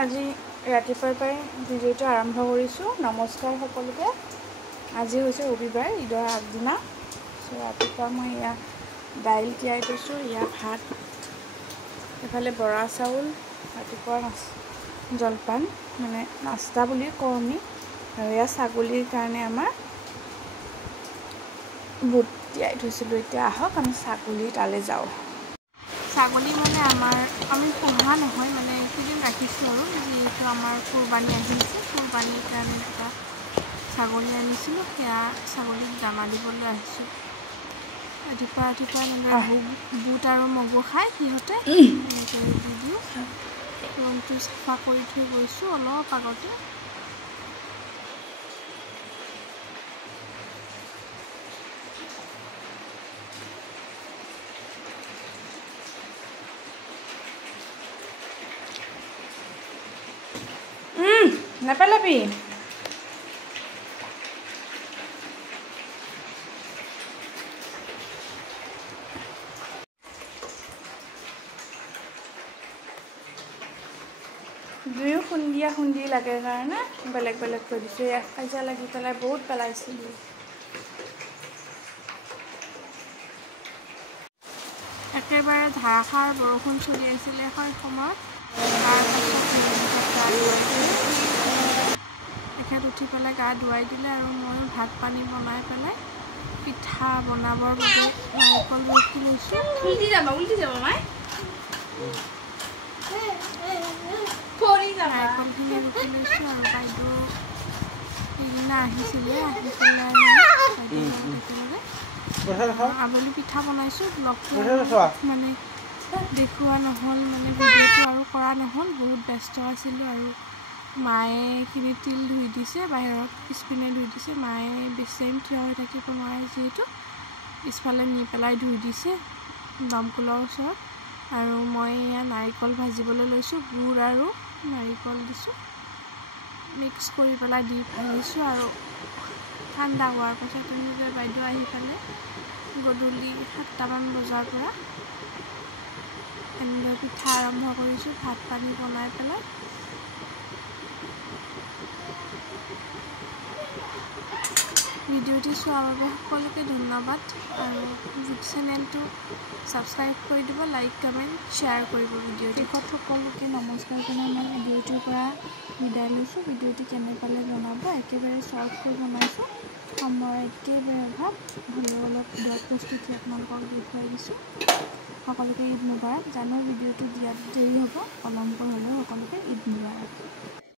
আজি ৰাতিপুৱাৰ পৰাই ভিডিঅ'টো আৰম্ভ কৰিছোঁ। নমস্কাৰ সকলোকে। আজি হৈছে ৰবিবাৰ, ঈদৰ আগদিনা। ৰাতিপুৱা মই এয়া দাইল তিয়াই থৈছোঁ, এয়া ভাত, এইফালে বৰা চাউল, ৰাতিপুৱা জলপান মানে নাস্তা বুলি কওঁ আমি। আৰু এয়া ছাগলীৰ কাৰণে আমাৰ বুট তিয়াই থৈছিলোঁ। এতিয়া আহক আমি ছাগলী তালৈ যাওঁ। ছাগলী মানে আমি পোহা নহয়, মানে এইকেইদিন ৰাখিছোঁ আৰু যিহেতু আমাৰ কুৰবানী আহিছে, কুৰবানীৰ কাৰণে এটা ছাগলী আনিছিলোঁ, সেয়া ছাগলীক দানা দিবলৈ আহিছোঁ। ৰাতিপুৱা এনেদৰে বুট আৰু মগু খাই সিহঁতে এনেকৈ দি দিওঁ। ৰুমটো চাফা কৰি থৈ গৈছোঁ অলপ আগতে। নেপেলাবি। দুয়ো খুন্দি লাগে কাৰণে বেলেগ বেলেগ কৰি দিছোঁ। এক কাজিয়া লাগি পেলাই বহুত পেলাইছিলোঁ। একেবাৰে ধাৰাসাৰ বৰষুণ চলি আছিলে সেই সময়ত। তেখেত উঠি পেলাই গা ধুৱাই দিলে আৰু ময়ো ভাত পানী বনাই পেলাই পিঠা বনাবৰ বাবে নাৰিকল ৰুকি লৈছোঁ। উল্টি যাব মাই। নাৰিকলখিনি ৰুকি লৈছোঁ আৰু বাইদেউ সেইদিনা আহিছিলে, আহি পেলাই আবেলি পিঠা বনাইছোঁ। ব্লগটো মানে দেখুওৱা নহ'ল, মানে ভিডিঅ'টো আৰু কৰা নহ'ল, বহুত ব্যস্ত আছিলোঁ। আৰু মায়ে এইখিনি তিল ধুই দিছে, বাহিৰত পিছপিনে ধুই দিছে। মায়ে বেছি টাইম থিয় হৈ থাকিব নোৱাৰে যিহেতু, পিছফালে নি পেলাই ধুই দিছে দমকলৰ ওচৰত। আৰু মই এয়া নাৰিকল ভাজিবলৈ লৈছোঁ। গুড় আৰু নাৰিকল দিছোঁ, মিক্স কৰি পেলাই দি ভাজিছোঁ। আৰু ঠাণ্ডা হোৱাৰ পাছত তেনেদৰে বাইদেউ আহি পালে গধূলি 7টামান বজাৰ পৰা এনেদৰে পিঠা আৰম্ভ কৰিছোঁ, ভাত পানী বনাই পেলাই। ভিডিঅ'টি চোৱাৰ বাবে সকলোকে ধন্যবাদ। আৰু চেনেলটো ছাবস্ক্ৰাইব কৰি দিব, লাইক কমেণ্ট শ্বেয়াৰ কৰিব। ভিডিঅ'টি সকলোকে নমস্কাৰ জনাই মই ভিডিঅ'টিৰ পৰা বিদায় লৈছোঁ। ভিডিঅ'টি কেনে পালে জনাব। একেবাৰে শ্বৰ্টকৈ বনাইছোঁ, সময় একেবাৰে অভাৱ, হ'লেও অলপ ভিডিঅ' প্ৰস্তুতি আপোনালোকক দেখুৱাই দিছোঁ। সকলোকে ঈদ মুবাৰক। জানো ভিডিঅ'টো দিয়াত দেৰি হ'ব, পলমকৈ হ'লেও সকলোকে